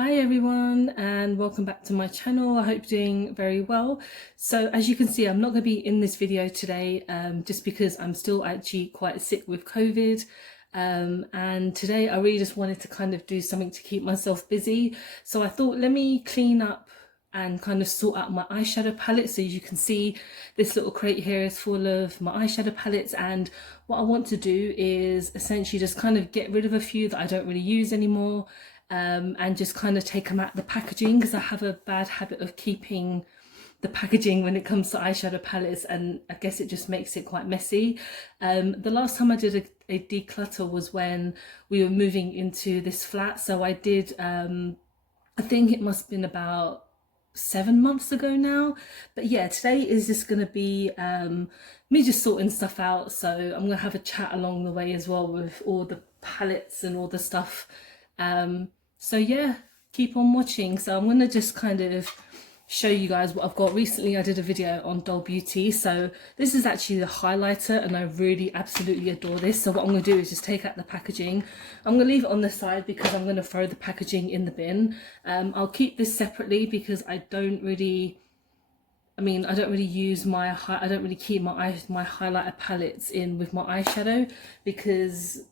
Hi everyone and welcome back to my channel. I hope you're doing very well. So as you can see, I'm not going to be in this video today just because I'm still actually quite sick with COVID. And today I really just wanted to kind of do something to keep myself busy. So I thought, let me clean up and kind of sort out my eyeshadow palette. So as you can see, this little crate here is full of my eyeshadow palettes, and what I want to do is essentially just kind of get rid of a few that I don't really use anymore, and just kind of take them out the packaging, because I have a bad habit of keeping the packaging when it comes to eyeshadow palettes, and I guess it just makes it quite messy. The last time I did a declutter was when we were moving into this flat, so I did I think it must have been about 7 months ago now. But yeah, today is just going to be me just sorting stuff out, so I'm going to have a chat along the way as well with all the palettes and all the stuff. So yeah, keep on watching. So I'm going to just kind of show you guys what I've got. Recently I did a video on Doll Beauty, so this is actually the highlighter and I really absolutely adore this. So what I'm going to do is just take out the packaging. I'm going to leave it on the side because I'm going to throw the packaging in the bin. I'll keep this separately because I don't really use I don't really keep my highlighter palettes in with my eyeshadow because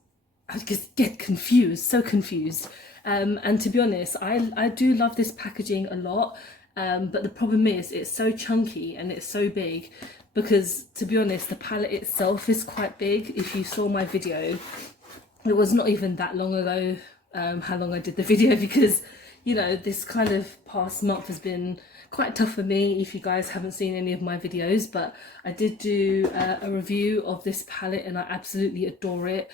I just get confused, so confused. And to be honest, I do love this packaging a lot. But the problem is it's so chunky and it's so big, because to be honest, the palette itself is quite big. If you saw my video, it was not even that long ago how long I did the video, because you know, this kind of past month has been quite tough for me if you guys haven't seen any of my videos. But I did do a review of this palette and I absolutely adore it.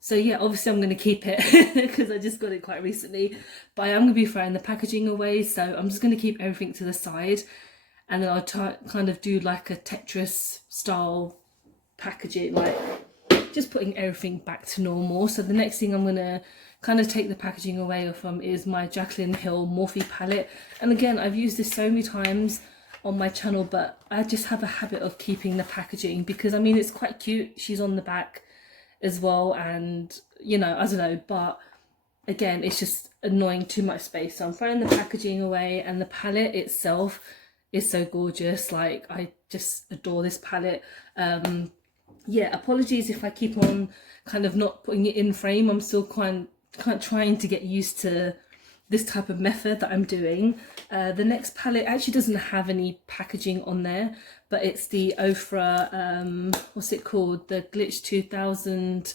So yeah, obviously I'm going to keep it because I just got it quite recently, but I am going to be throwing the packaging away, so I'm just going to keep everything to the side, and then I'll try kind of do like a Tetris style packaging, like just putting everything back to normal. So the next thing I'm going to kind of take the packaging away from is my Jaclyn Hill Morphe palette. And again, I've used this so many times on my channel, but I just have a habit of keeping the packaging because I mean, it's quite cute. She's on the back as well, and you know, I don't know, but again, it's just annoying, too much space. So I'm throwing the packaging away, and the palette itself is so gorgeous. Like, I just adore this palette. Yeah, apologies if I keep on kind of not putting it in frame. I'm still quite trying to get used to this type of method that I'm doing. The next palette actually doesn't have any packaging on there, but it's the Ofra, what's it called? The Glitch 2000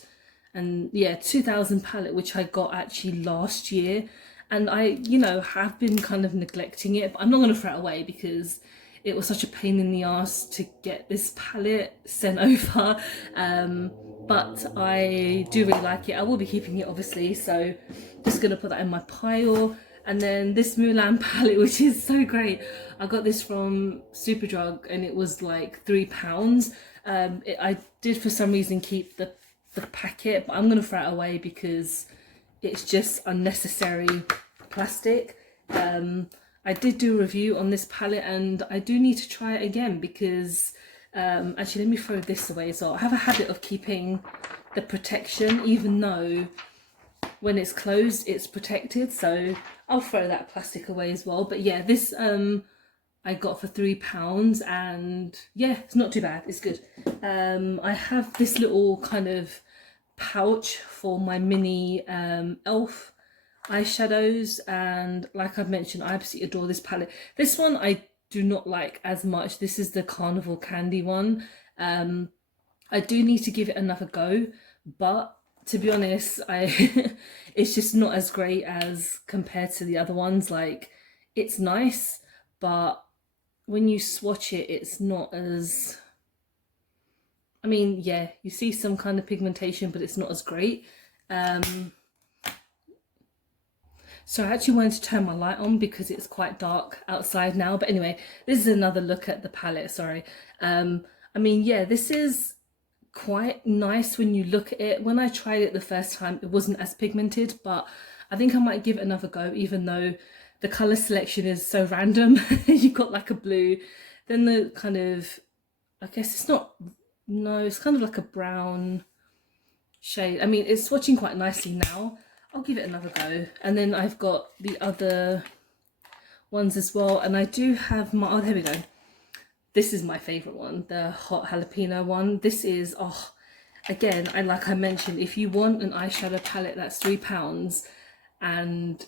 and yeah, 2000 palette, which I got actually last year. And I, you know, have been kind of neglecting it, but I'm not going to throw it away because it was such a pain in the ass to get this palette sent over. But I do really like it. I will be keeping it, obviously, so just going to put that in my pile. And then this Mulan palette, which is so great. I got this from Superdrug and it was like £3. I did for some reason keep the packet, but I'm going to throw it away because it's just unnecessary plastic. I did do a review on this palette and I do need to try it again because actually, let me throw this away as well. I have a habit of keeping the protection, even though when it's closed it's protected, so I'll throw that plastic away as well. But yeah, this I got for £3 and yeah, it's not too bad, it's good. I have this little kind of pouch for my mini elf eyeshadows, and like I've mentioned, I absolutely adore this palette. This one I do not like as much. This is the Carnival Candy one. I do need to give it another go, but to be honest, it's just not as great as compared to the other ones. Like, it's nice, but when you swatch it, it's not as, I mean, yeah, you see some kind of pigmentation, but it's not as great. So I actually wanted to turn my light on because it's quite dark outside now. But anyway, this is another look at the palette, sorry. I mean, yeah, this is quite nice when you look at it. When I tried it the first time, it wasn't as pigmented, but I think I might give it another go, even though the colour selection is so random. You've got like a blue, then the kind of, I guess it's not, no, it's kind of like a brown shade. I mean, it's swatching quite nicely now. I'll give it another go. And then I've got the other ones as well, and I do have my, oh, there we go. This is my favorite one, the hot jalapeno one. This is, oh, again, and like I mentioned, if you want an eyeshadow palette that's £3 and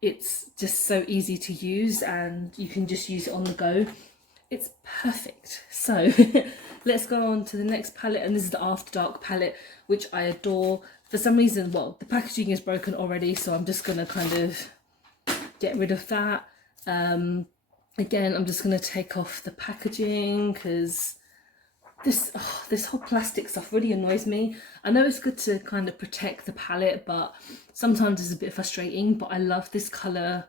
it's just so easy to use and you can just use it on the go, it's perfect. So let's go on to the next palette, and this is the After Dark palette, which I adore. For some reason, well, the packaging is broken already, so I'm just gonna kind of get rid of that. Again, I'm just gonna take off the packaging because this whole plastic stuff really annoys me. I know it's good to kind of protect the palette, but sometimes it's a bit frustrating. But I love this color,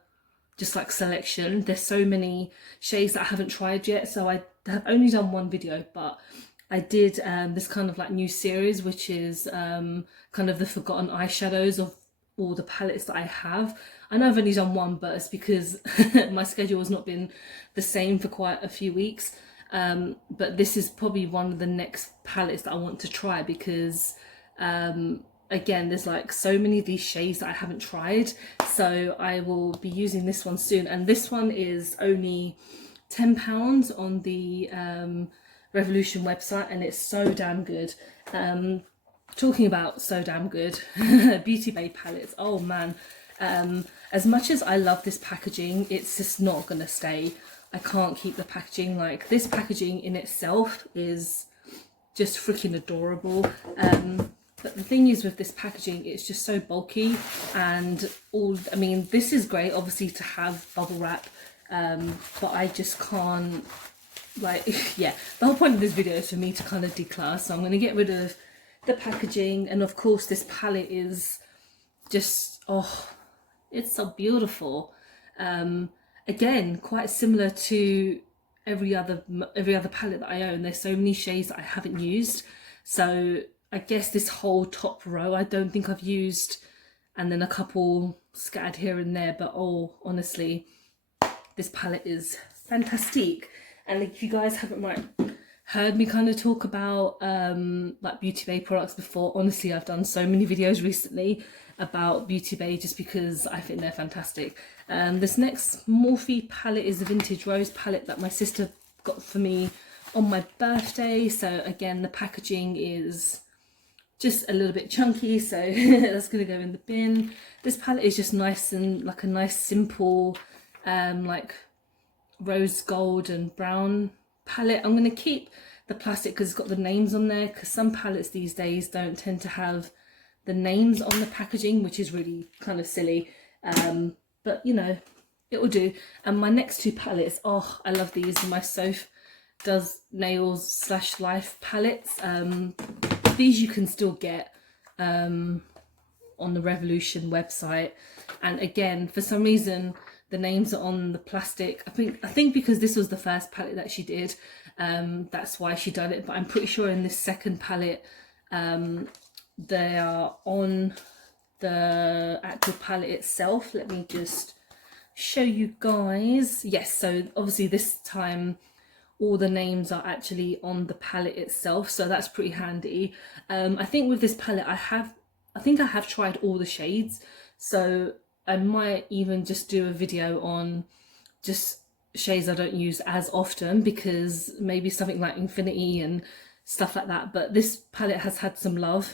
just like selection. There's so many shades that I haven't tried yet, so I have only done one video, but I did this kind of like new series, which is kind of the forgotten eyeshadows of all the palettes that I have. I know I've only done one, but it's because my schedule has not been the same for quite a few weeks. But this is probably one of the next palettes that I want to try because again, there's like so many of these shades that I haven't tried, so I will be using this one soon. And this one is only £10 on the Revolution website, and it's so damn good. Talking about so damn good, Beauty Bay palettes, oh man. As much as I love this packaging, it's just not gonna stay. I can't keep the packaging. Like, this packaging in itself is just freaking adorable. But the thing is with this packaging, it's just so bulky, and I mean, this is great obviously to have bubble wrap, but I just can't, like, yeah, the whole point of this video is for me to kind of declutter, so I'm going to get rid of the packaging. And of course this palette is just, oh, it's so beautiful. Again, quite similar to every other palette that I own. There's so many shades that I haven't used, so I guess this whole top row I don't think I've used, and then a couple scattered here and there. But oh, honestly, this palette is fantastic. And if you guys haven't heard me kind of talk about like Beauty Bay products before, honestly, I've done so many videos recently about Beauty Bay just because I think they're fantastic. This next Morphe palette is the Vintage Rose palette that my sister got for me on my birthday. So again, the packaging is just a little bit chunky, so that's gonna go in the bin. This palette is just nice and like a nice simple like rose gold and brown palette. I'm gonna keep the plastic because it's got the names on there, because some palettes these days don't tend to have the names on the packaging, which is really kind of silly, but you know, it will do. And my next two palettes, oh, I love these. My Soph Does Nails / Life palettes. These you can still get on the Revolution website, and again, for some reason the names are on the plastic. I think because this was the first palette that she did, that's why she done it. But I'm pretty sure in this second palette they are on the actual palette itself. Let me just show you guys. Yes, so obviously this time all the names are actually on the palette itself, so that's pretty handy. I think with this palette I have tried all the shades, so I might even just do a video on just shades I don't use as often, because maybe something like Infinity and stuff like that. But this palette has had some love.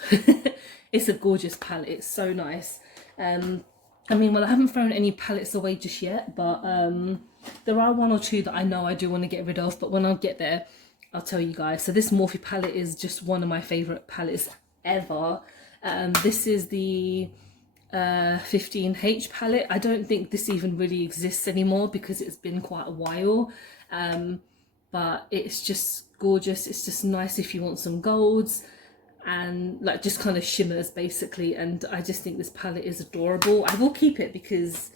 It's a gorgeous palette, it's so nice. I mean, well, I haven't thrown any palettes away just yet, but there are one or two that I know I do want to get rid of, but when I get there I'll tell you guys. So this Morphe palette is just one of my favourite palettes ever. This is the 15H palette. I don't think this even really exists anymore because it's been quite a while, but it's just gorgeous. It's just nice if you want some golds and like just kind of shimmers basically, and I just think this palette is adorable. I will keep it because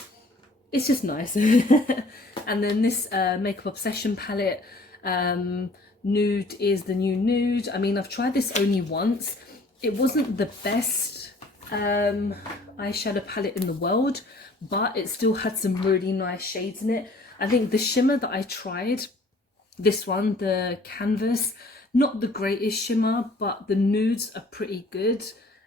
it's just nice. And then this Makeup Obsession palette, Nude is the New Nude. I mean, I've tried this only once. It wasn't the best eyeshadow palette in the world, but it still had some really nice shades in it. I think the shimmer that I tried, this one, the Canvas, not the greatest shimmer, but the nudes are pretty good.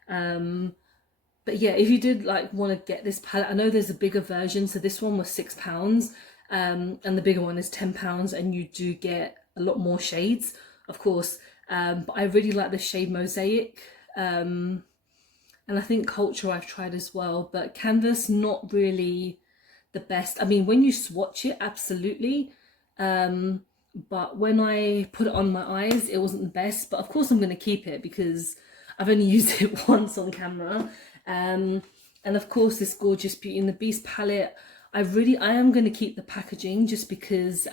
But But yeah, if you did like want to get this palette, I know there's a bigger version. So this one was £6, and the bigger one is £10, and you do get a lot more shades, of course. But I really like the shade Mosaic. And I think Culture I've tried as well, but Canvas, not really the best. I mean, when you swatch it, absolutely. But when I put it on my eyes, it wasn't the best. But of course I'm going to keep it because I've only used it once on camera. And of course this gorgeous Beauty and the Beast palette, I am going to keep the packaging just because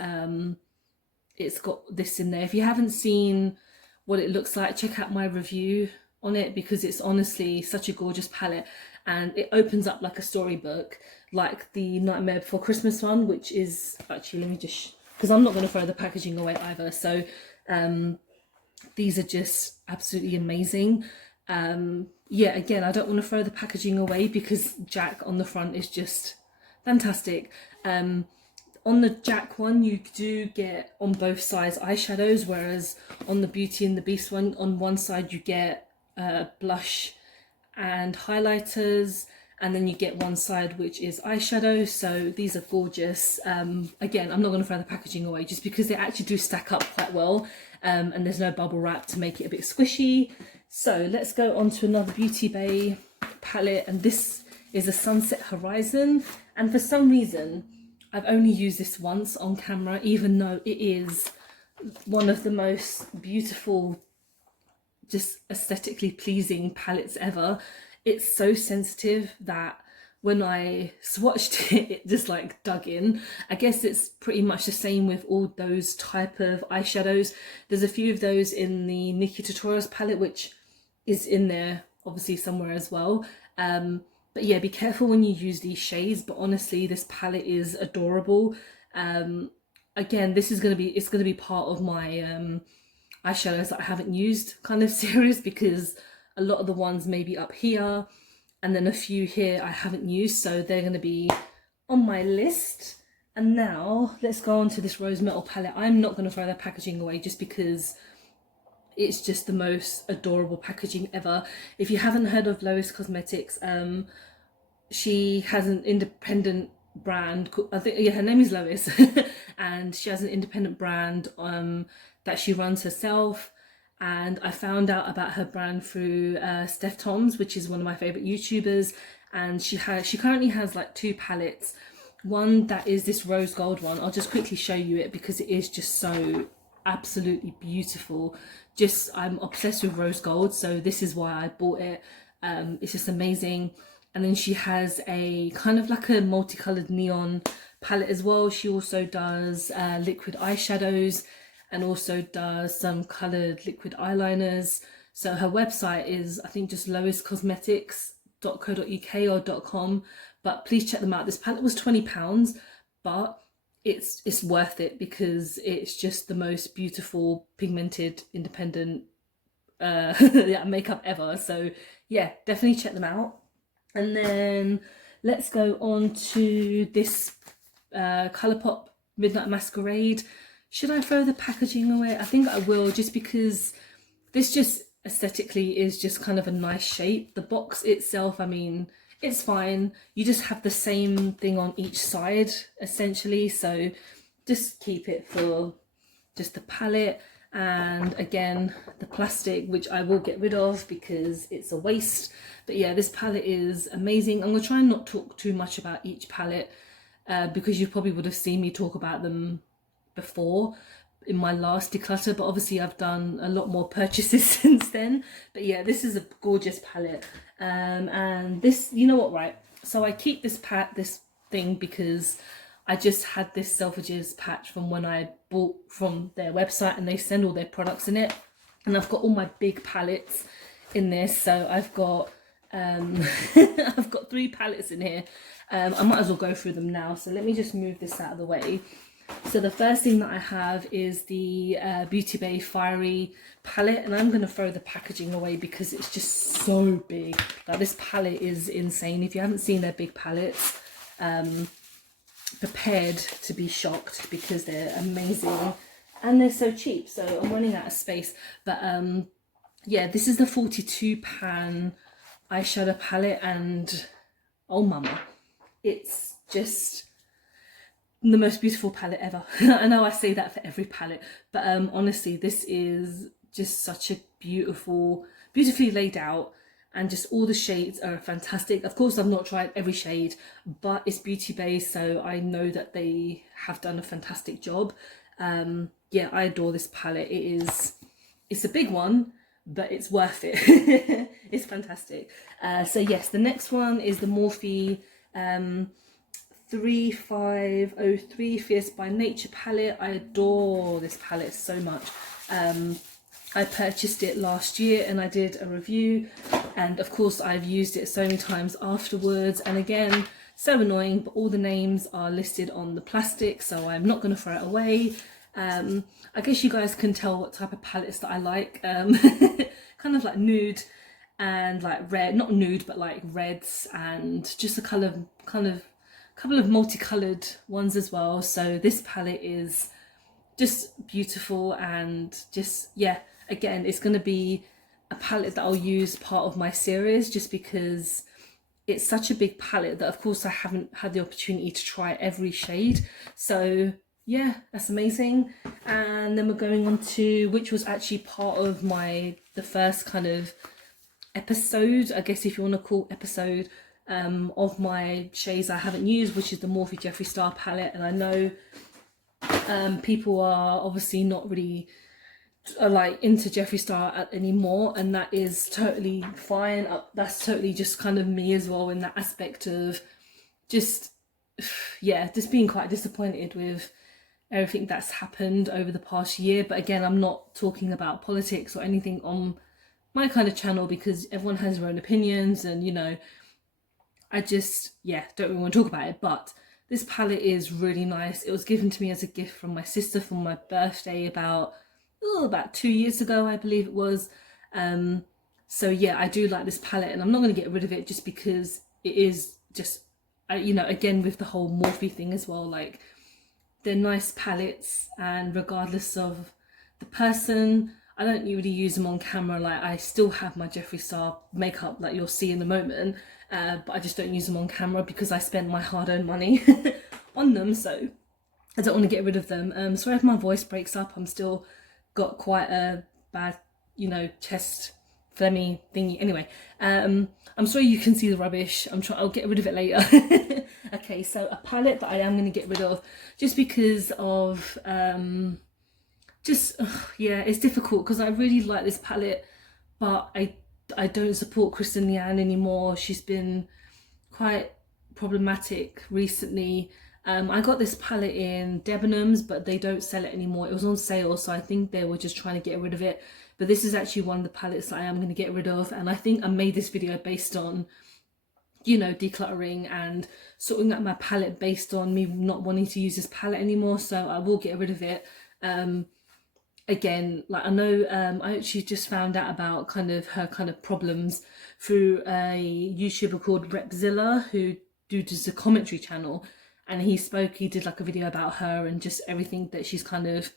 it's got this in there. If you haven't seen what it looks like, check out my review on it, because it's honestly such a gorgeous palette, and it opens up like a storybook, like the Nightmare Before Christmas one, which is actually, let me just, because I'm not going to throw the packaging away either. So these are just absolutely amazing. Yeah, again, I don't want to throw the packaging away because Jack on the front is just fantastic. On the Jack one, you do get on both sides eyeshadows, whereas on the Beauty and the Beast one, on one side you get blush and highlighters, and then you get one side which is eyeshadow. So these are gorgeous. Again, I'm not going to throw the packaging away just because they actually do stack up quite well, and there's no bubble wrap to make it a bit squishy. So let's go on to another Beauty Bay palette, and this is a Sunset Horizon, and for some reason I've only used this once on camera, even though it is one of the most beautiful, just aesthetically pleasing palettes ever. It's so sensitive that when I swatched it, it just like dug in. I guess it's pretty much the same with all those type of eyeshadows. There's a few of those in the Nikki Tutorials palette, which is in there obviously somewhere as well. But yeah, be careful when you use these shades, but honestly this palette is adorable. Again, this is it's gonna be part of my eyeshadows that I haven't used kind of series, because a lot of the ones maybe up here and then a few here I haven't used, so they're going to be on my list. And now let's go on to this Rose Metal palette. I'm not going to throw their packaging away just because it's just the most adorable packaging ever. If you haven't heard of Lois Cosmetics, she has an independent brand, I think, yeah, her name is Lois, and she has an independent brand that she runs herself. And I found out about her brand through Steph Toms, which is one of my favorite YouTubers, and she currently has like two palettes. One that is this rose gold one. I'll just quickly show you it because it is just so absolutely beautiful. I'm obsessed with rose gold, so this is why I bought it. It's just amazing. And then she has a kind of like a multicolored neon palette as well. She also does liquid eyeshadows and also does some colored liquid eyeliners. So her website is, I think, just loiscosmetics.co.uk or .com, but please check them out. This palette was £20, but it's worth it because it's just the most beautiful pigmented independent yeah, makeup ever. So yeah, definitely check them out. And then let's go on to this Colourpop Midnight Masquerade. Should I throw the packaging away? I think I will, just because this just aesthetically is just kind of a nice shape. The box itself, I mean, it's fine. You just have the same thing on each side essentially, so just keep it for just the palette. And again, the plastic, which I will get rid of because it's a waste. But yeah, this palette is amazing. I'm going to try and not talk too much about each palette because you probably would have seen me talk about them before in my last declutter, but obviously I've done a lot more purchases since then. But yeah, this is a gorgeous palette. And this, you know what, right? So I keep this thing because I just had this Selfridges patch from when I bought from their website, and they send all their products in it. And I've got all my big palettes in this. So I've got I've got 3 palettes in here. I might as well go through them now. So let me just move this out of the way. So the first thing that I have is the Beauty Bay Fiery palette, and I'm going to throw the packaging away because it's just so big. Like, this palette is insane. If you haven't seen their big palettes, prepared to be shocked because they're amazing and they're so cheap. So I'm running out of space, but yeah, this is the 42 pan eyeshadow palette, and oh mama, it's just the most beautiful palette ever. I know I say that for every palette, but honestly, this is just such a beautifully laid out, and just all the shades are fantastic. Of course, I've not tried every shade, but it's beauty based, so I know that they have done a fantastic job. Yeah, I adore this palette. It's a big one, but it's worth it. It's fantastic. So yes, the next one is the Morphe 3503 Fierce by Nature palette. I adore this palette so much. I purchased it last year and I did a review, and of course I've used it so many times afterwards, and again, so annoying, but all the names are listed on the plastic, so I'm not going to throw it away. I guess you guys can tell what type of palettes that I like. Kind of like nude and like red, not nude, but like reds, and just a couple of multicolored ones as well. So this palette is just beautiful, and just, yeah, again, it's going to be a palette that I'll use part of my series, just because it's such a big palette that of course I haven't had the opportunity to try every shade. So yeah, that's amazing. And then we're going on to, which was actually part of the first kind of episode, I guess if you want to call episode, of my shades I haven't used, which is the Morphe Jeffree Star palette. And I know people are obviously not really like into Jeffree Star anymore, and that is totally fine. That's totally just kind of me as well, in that aspect of just, yeah, just being quite disappointed with everything that's happened over the past year. But again, I'm not talking about politics or anything on my kind of channel, because everyone has their own opinions, and you know, I just, yeah, don't really want to talk about it. But this palette is really nice. It was given to me as a gift from my sister for my birthday about 2 years ago, I believe it was. So yeah, I do like this palette, and I'm not going to get rid of it just because it is just, you know, again with the whole Morphe thing as well, like they're nice palettes, and regardless of the person, I don't really use them on camera. Like I still have my Jeffree Star makeup that you'll see in a moment, but I just don't use them on camera because I spend my hard-earned money on them, so I don't want to get rid of them. Sorry if my voice breaks up, I'm still got quite a bad, you know, chest phlegmy thingy. Anyway, I'm sorry you can see the rubbish. I'll get rid of it later. Okay, so a palette that I am going to get rid of just because of yeah, it's difficult because I really like this palette, but I don't support Kristen Lian anymore. She's been quite problematic recently. I got this palette in Debenhams, but they don't sell it anymore. It was on sale, so I think they were just trying to get rid of it. But this is actually one of the palettes that I am going to get rid of, and I think I made this video based on, you know, decluttering and sorting out my palette based on me not wanting to use this palette anymore, so I will get rid of it. Again, like I know I actually just found out about kind of her kind of problems through a YouTuber called Repzilla, who does a commentary channel, and he did like a video about her and just everything that she's kind of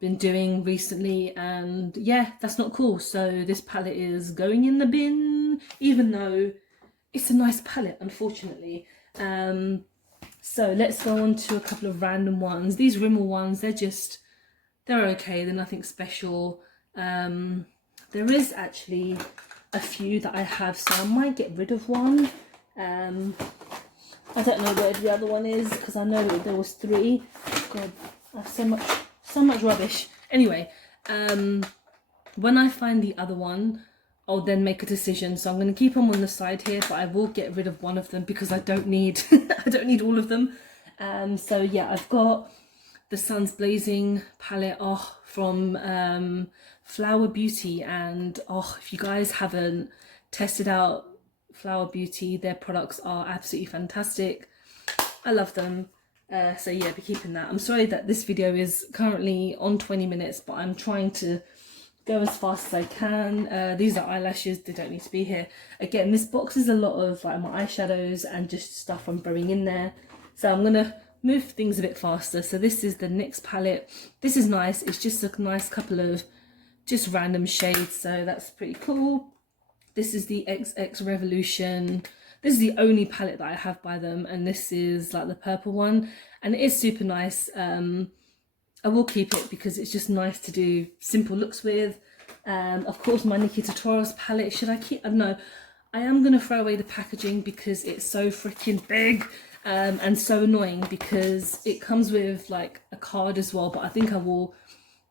been doing recently, and yeah, that's not cool. So this palette is going in the bin, even though it's a nice palette, unfortunately. So let's go on to a couple of random ones. These Rimmel ones, they're okay, they're nothing special. There is actually a few that I have, so I might get rid of one. I don't know where the other one is because I know there was 3. God, I have so much rubbish. Anyway, when I find the other one, I'll then make a decision. So I'm going to keep them on the side here, but I will get rid of one of them because I don't need I don't need all of them. So yeah, I've got the Suns Blazing palette from Flower Beauty, and if you guys haven't tested out Flower Beauty, their products are absolutely fantastic. I love them. So yeah, be keeping that. I'm sorry that this video is currently on 20 minutes, but I'm trying to go as fast as I can. These are eyelashes, they don't need to be here. Again, this box is a lot of like my eyeshadows and just stuff I'm throwing in there, so I'm gonna move things a bit faster. So this is the NYX palette. This is nice. It's just a nice couple of just random shades, so that's pretty cool. This is the XX Revolution. This is the only palette that I have by them, and this is like the purple one, and it is super nice. I will keep it because it's just nice to do simple looks with. Of course, my Nikki Tutorials palette. Should I keep? I don't know. I am going to throw away the packaging because it's so freaking big and so annoying, because it comes with like a card as well, but I think I will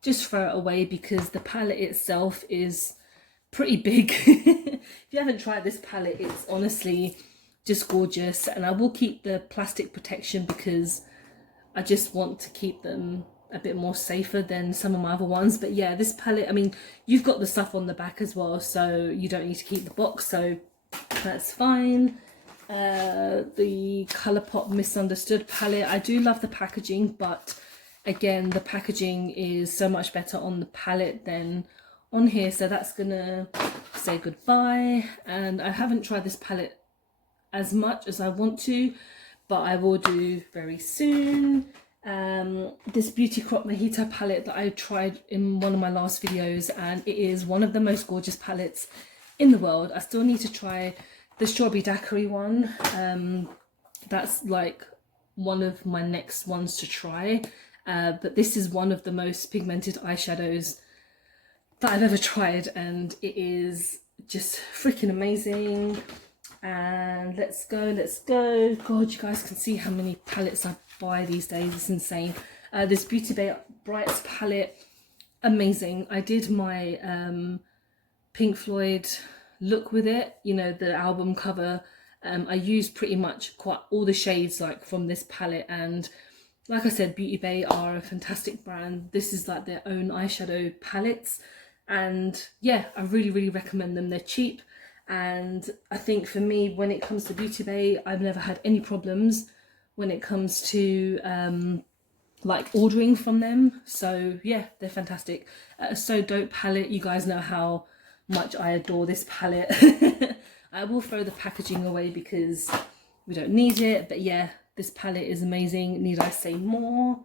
just throw it away because the palette itself is pretty big. If you haven't tried this palette, it's honestly just gorgeous, and I will keep the plastic protection because I just want to keep them a bit more safer than some of my other ones. But yeah, this palette, I mean, you've got the stuff on the back as well, so you don't need to keep the box, so that's fine. The Colourpop Misunderstood palette, I do love the packaging, but again, the packaging is so much better on the palette than on here, so that's gonna say goodbye. And I haven't tried this palette as much as I want to, but I will do very soon. This Beauty Crop Mojito palette that I tried in one of my last videos, and it is one of the most gorgeous palettes in the world. I still need to try the Strawberry Daiquiri one. That's like one of my next ones to try, but this is one of the most pigmented eyeshadows that I've ever tried, and it is just freaking amazing. And let's go. God, you guys can see how many palettes I buy these days. It's insane. This Beauty Bay Brights palette, amazing. I did my Pink Floyd look with it, you know, the album cover. I used pretty much quite all the shades like from this palette, and like I said, Beauty Bay are a fantastic brand. This is like their own eyeshadow palettes, and yeah, I really recommend them. They're cheap, and I think for me, when it comes to Beauty Bay, I've never had any problems when it comes to like ordering from them. So yeah, they're fantastic. So Dope palette, you guys know how much I adore this palette. I will throw the packaging away because we don't need it, but yeah, this palette is amazing. Need I say more?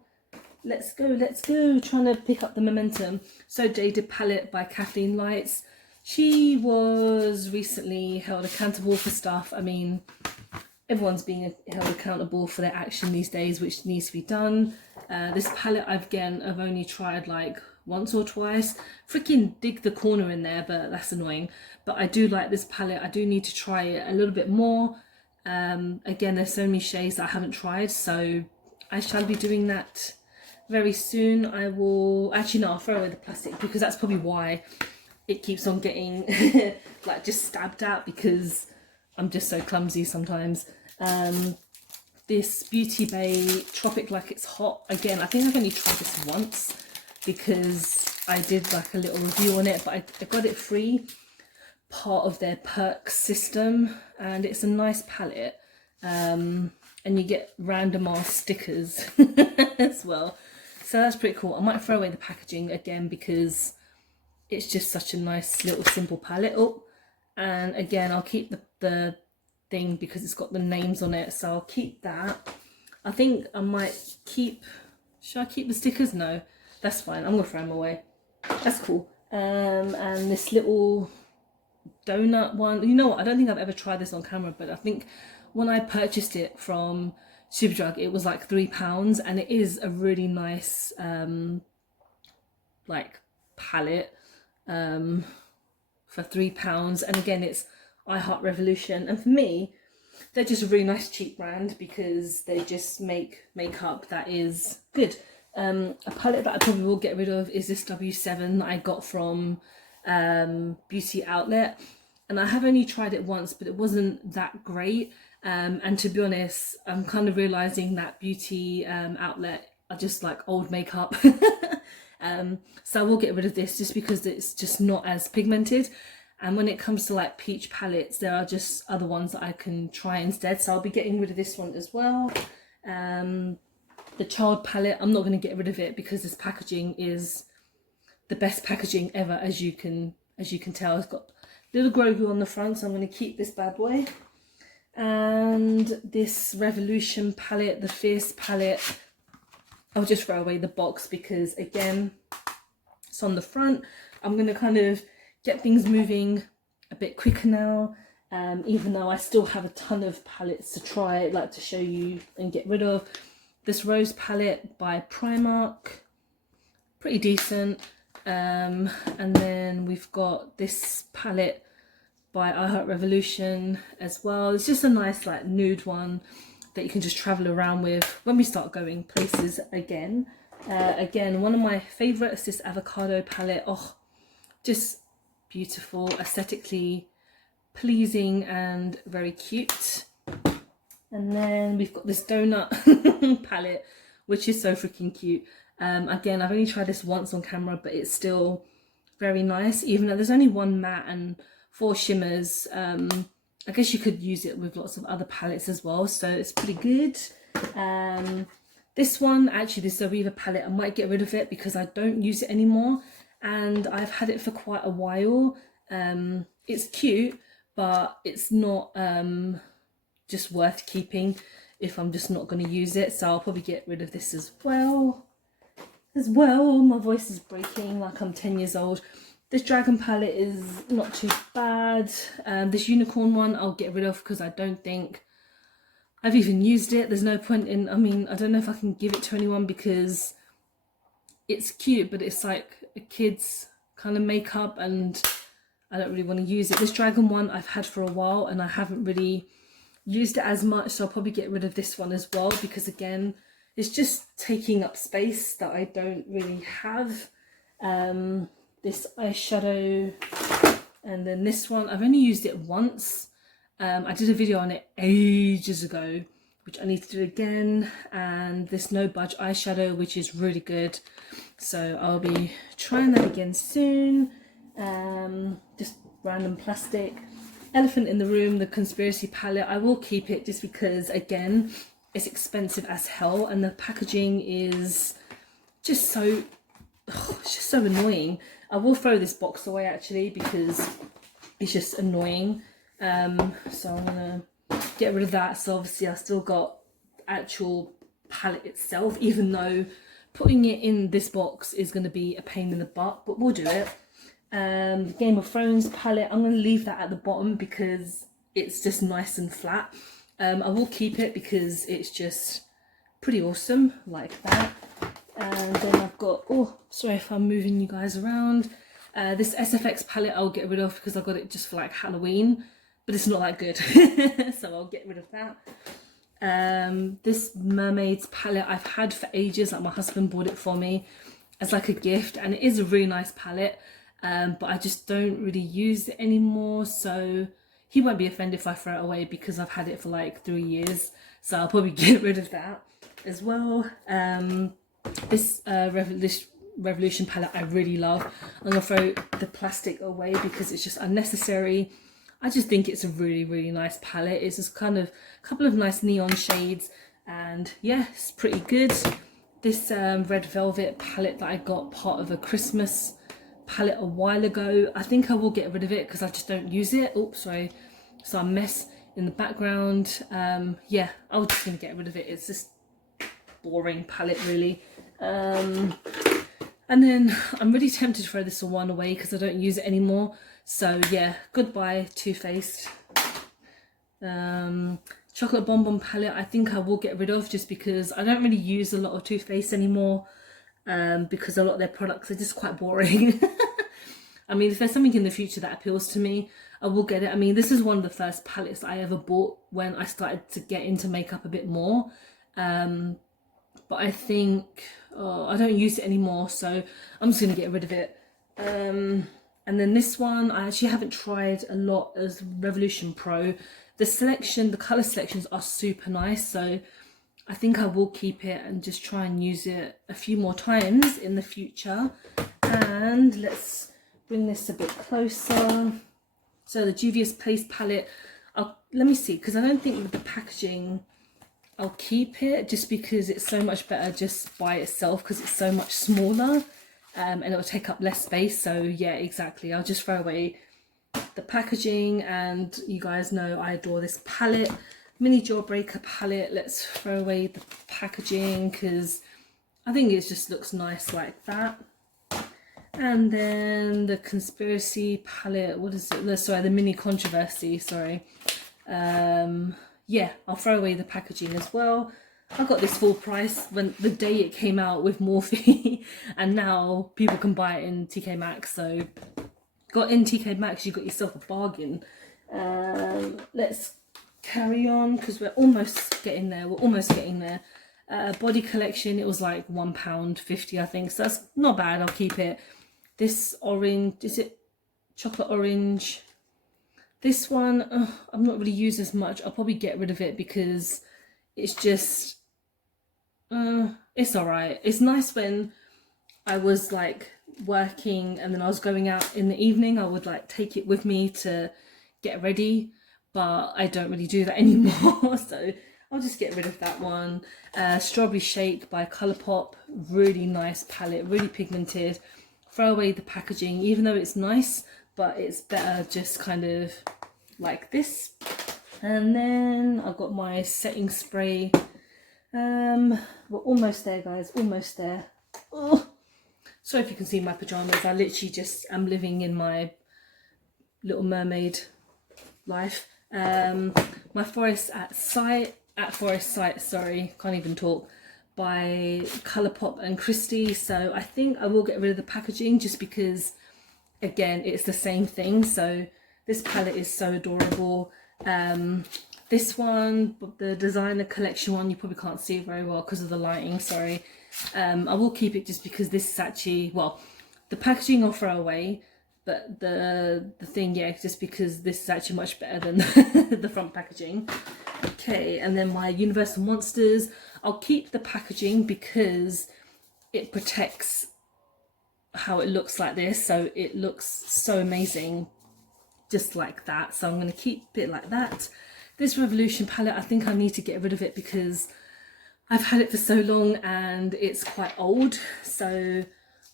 Let's go. Trying to pick up the momentum. So Jaded palette by Kathleen Lights. She was recently held accountable for stuff. I mean, everyone's being held accountable for their action these days, which needs to be done. This palette, I've only tried like once or twice. Freaking dig the corner in there, but that's annoying. But I do like this palette. I do need to try it a little bit more. Again, there's so many shades that I haven't tried, so I shall be doing that very soon. I will actually, no, I'll throw away the plastic because that's probably why it keeps on getting like just stabbed out, because I'm just so clumsy sometimes. This Beauty Bay Tropic Like It's Hot, again, I think I've only tried this once because I did like a little review on it, but I got it free, part of their perks system, and it's a nice palette, and you get random ass stickers as well, so that's pretty cool. I might throw away the packaging again because it's just such a nice little simple palette. Oh, and again, I'll keep the thing because it's got the names on it, so I'll keep that. I think I might keep, should I keep the stickers? No, that's fine, I'm gonna throw them away. That's cool. And this little donut one, you know what, I don't think I've ever tried this on camera, but I think when I purchased it from Superdrug, it was like £3, and it is a really nice like palette for £3. And again, it's I Heart Revolution, and for me, they're just a really nice cheap brand because they just make makeup that is good. A palette that I probably will get rid of is this W7 that I got from Beauty Outlet, and I have only tried it once, but it wasn't that great. And to be honest, I'm kind of realizing that Beauty Outlet are just like old makeup. So I will get rid of this just because it's just not as pigmented. And when it comes to like peach palettes, there are just other ones that I can try instead. So I'll be getting rid of this one as well. The Child palette, I'm not going to get rid of it because this packaging is the best packaging ever, as you can tell. It's got little Grogu on the front, so I'm going to keep this bad boy. And this Revolution palette, the Fierce palette, I'll just throw away the box because again, it's on the front. I'm going to kind of get things moving a bit quicker now, even though I still have a ton of palettes to try, like to show you and get rid of. This Rose palette by Primark, pretty decent. And then we've got this palette by I Heart Revolution as well. It's just a nice like nude one that you can just travel around with when we start going places again. Again, one of my favorites, this Avocado palette. Oh, just beautiful, aesthetically pleasing and very cute. And then we've got this donut palette, which is so freaking cute. Again, I've only tried this once on camera, but it's still very nice, even though there's only one matte and 4 shimmers. I guess you could use it with lots of other palettes as well, so it's pretty good. This one, actually, this Zoeva palette, I might get rid of it because I don't use it anymore, and I've had it for quite a while. It's cute, but it's not just worth keeping if I'm just not going to use it, so I'll probably get rid of this as well. My voice is breaking like I'm 10 years old. This Dragon palette is not too bad. This Unicorn one I'll get rid of because I don't think I've even used it. There's no point in, I mean, I don't know if I can give it to anyone because it's cute, but it's like a kid's kind of makeup and I don't really want to use it. This Dragon one I've had for a while and I haven't really used it as much, so I'll probably get rid of this one as well because again, it's just taking up space that I don't really have. This eyeshadow, and then this one, I've only used it once. I did a video on it ages ago, which I need to do again. And this No Budge eyeshadow, which is really good. So I'll be trying that again soon. Just random plastic. Elephant in the Room, the Conspiracy palette. I will keep it just because, again, it's expensive as hell. And the packaging is just so, it's just so annoying. I will throw this box away actually because it's just annoying. So I'm gonna get rid of that. So obviously I still got the actual palette itself, even though putting it in this box is gonna be a pain in the butt, but we'll do it. The Game of Thrones palette, I'm gonna leave that at the bottom because it's just nice and flat. I will keep it because it's just pretty awesome like that. And then I've got, oh, sorry if I'm moving you guys around. This SFX palette I'll get rid of because I got it just for like Halloween, but it's not that good. So I'll get rid of that. This Mermaids palette I've had for ages, like my husband bought it for me as like a gift, and it is a really nice palette, but I just don't really use it anymore, so he won't be offended if I throw it away because I've had it for like 3 years, so I'll probably get rid of that as well. This Revolution palette I really love. I'm gonna throw the plastic away because it's just unnecessary. I just think it's a really, really nice palette. It's just kind of a couple of nice neon shades, and yeah, it's pretty good. This Red Velvet palette that I got part of a Christmas palette a while ago, I think I will get rid of it because I just don't use it. Oops, sorry, so a mess in the background. Yeah, I'm just gonna get rid of it. It's just boring palette really. And then I'm really tempted to throw this one away because I don't use it anymore, so yeah, goodbye Too Faced. Chocolate Bonbon palette I think I will get rid of just because I don't really use a lot of Too Faced anymore, because a lot of their products are just quite boring. I mean, if there's something in the future that appeals to me, I will get it. I mean, this is one of the first palettes I ever bought when I started to get into makeup a bit more. But I think I don't use it anymore, so I'm just going to get rid of it. And then this one, I actually haven't tried a lot as Revolution Pro. The selection, the colour selections are super nice, so I think I will keep it and just try and use it a few more times in the future. And let's bring this a bit closer. So the Juvia's Place palette, let me see, because I don't think with the packaging I'll keep it just because it's so much better just by itself because it's so much smaller, and it'll take up less space. So yeah, exactly, I'll just throw away the packaging. And you guys know I adore this palette, Mini Jawbreaker palette. Let's throw away the packaging because I think it just looks nice like that. And then the conspiracy palette, what is it? Sorry, the mini controversy, sorry. Yeah, I'll throw away the packaging as well. I got this full price when the day it came out with Morphe, and now people can buy it in TK Maxx. So got in TK Maxx, you got yourself a bargain. Let's carry on because we're almost getting there. We're almost getting there. Body collection, it was like £1.50, I think, so that's not bad. I'll keep it. This orange, is it chocolate orange? This one, I'm not really used as much. I'll probably get rid of it because it's just, it's alright. It's nice when I was like working and then I was going out in the evening. I would like take it with me to get ready, but I don't really do that anymore. So I'll just get rid of that one. Strawberry Shake by Colourpop, really nice palette, really pigmented. Throw away the packaging, even though it's nice, but it's better just kind of like this. And then I've got my setting spray. We're almost there, guys, almost there. Oh, sorry if you can see my pajamas. I literally just am living in my Little Mermaid life. My Forest Sight, sorry, can't even talk, by Colourpop and Christy. So I think I will get rid of the packaging just because, again, it's the same thing. So this palette is so adorable. This one, the designer collection one, you probably can't see it very well because of the lighting, sorry. I will keep it just because this is actually, well, the packaging I'll throw away, but the thing, yeah, just because this is actually much better than the front packaging. Okay, and then my Universal Monsters, I'll keep the packaging because it protects how it looks like this, so it looks so amazing just like that. So I'm going to keep it like that. This Revolution palette, I think I need to get rid of it because I've had it for so long and it's quite old, so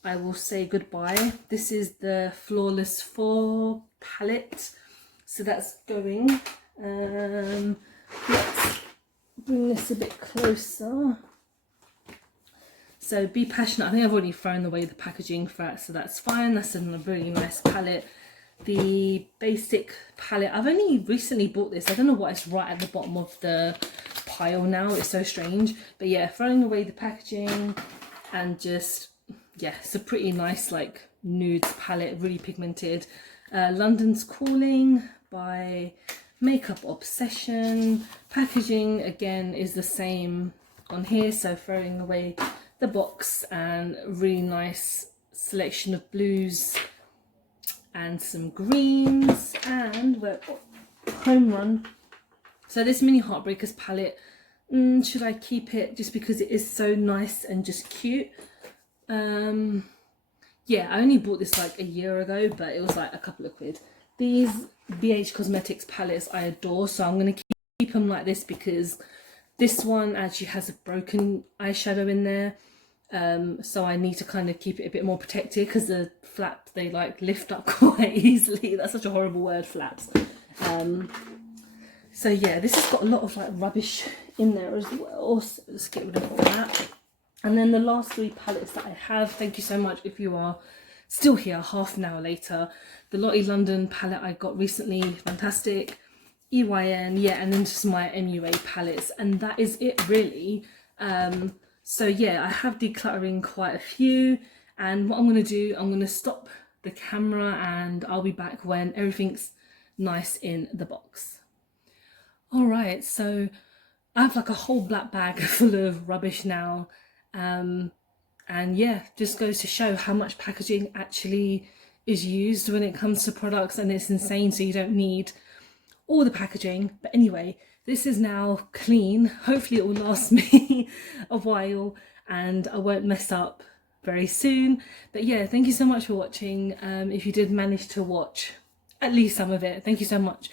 I will say goodbye. This is the Flawless 4 palette, so that's going. Let's bring this a bit closer. So Be Passionate, I think I've already thrown away the packaging for that, so that's fine. That's a really nice palette. The Basic palette, I've only recently bought this. I don't know why it's right at the bottom of the pile now, it's so strange. But yeah, throwing away the packaging and just, yeah, it's a pretty nice like nudes palette, really pigmented. London's Calling by Makeup Obsession. Packaging again is the same on here, so throwing away the box, and really nice selection of blues and some greens. And we're Home Run. So this Mini Heartbreakers palette, should I keep it just because it is so nice and just cute? Yeah, I only bought this like a year ago, but it was like a couple of quid. These BH Cosmetics palettes I adore, so I'm going to keep them like this because this one actually has a broken eyeshadow in there. So I need to kind of keep it a bit more protected because the flaps, they like lift up quite easily. That's such a horrible word, flaps. So yeah, this has got a lot of like rubbish in there as well, so let's get rid of all that. And then the last 3 palettes that I have, thank you so much if you are still here half an hour later. The Lottie London palette I got recently, fantastic. EYN, yeah, and then just my MUA palettes, and that is it really. So yeah, I have decluttering quite a few, and what I'm going to do, I'm going to stop the camera and I'll be back when everything's nice in the box. Alright, so I have like a whole black bag full of rubbish now, and yeah, just goes to show how much packaging actually is used when it comes to products, and it's insane, so you don't need all the packaging. But anyway, this is now clean. Hopefully it will last me a while and I won't mess up very soon. But yeah, thank you so much for watching. If you did manage to watch at least some of it, thank you so much.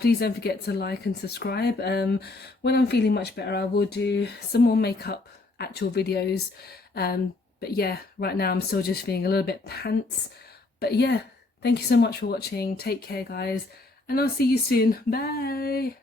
Please don't forget to like and subscribe. When I'm feeling much better, I will do some more makeup actual videos. But yeah, right now I'm still just feeling a little bit pants. But yeah, thank you so much for watching. Take care, guys, and I'll see you soon. Bye.